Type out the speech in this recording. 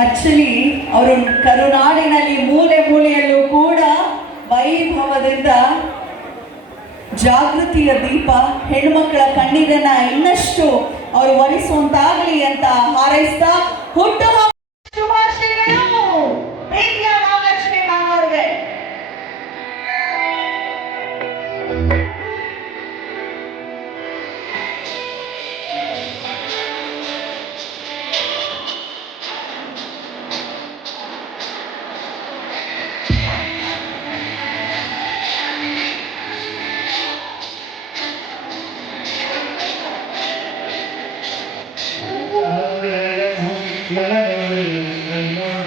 Actually ಅವರು ಕರುನಾಡಿನಲ್ಲಿ ಮೂಲೆ ಮೂಲೆಯಲ್ಲೂ ಕೂಡ ವೈಭವದಿಂದ ಜಾಗೃತಿಯ ದೀಪ ಹೆಣ್ಮಕ್ಕಳ ಕಣ್ಣೀರನ್ನ ಇನ್ನಷ್ಟು ಅವರು ಒಲಿಸುವಂತಾಗಲಿ ಅಂತ ಹಾರೈಸ್ತಾ ಹುಟ್ಟುವ Thank.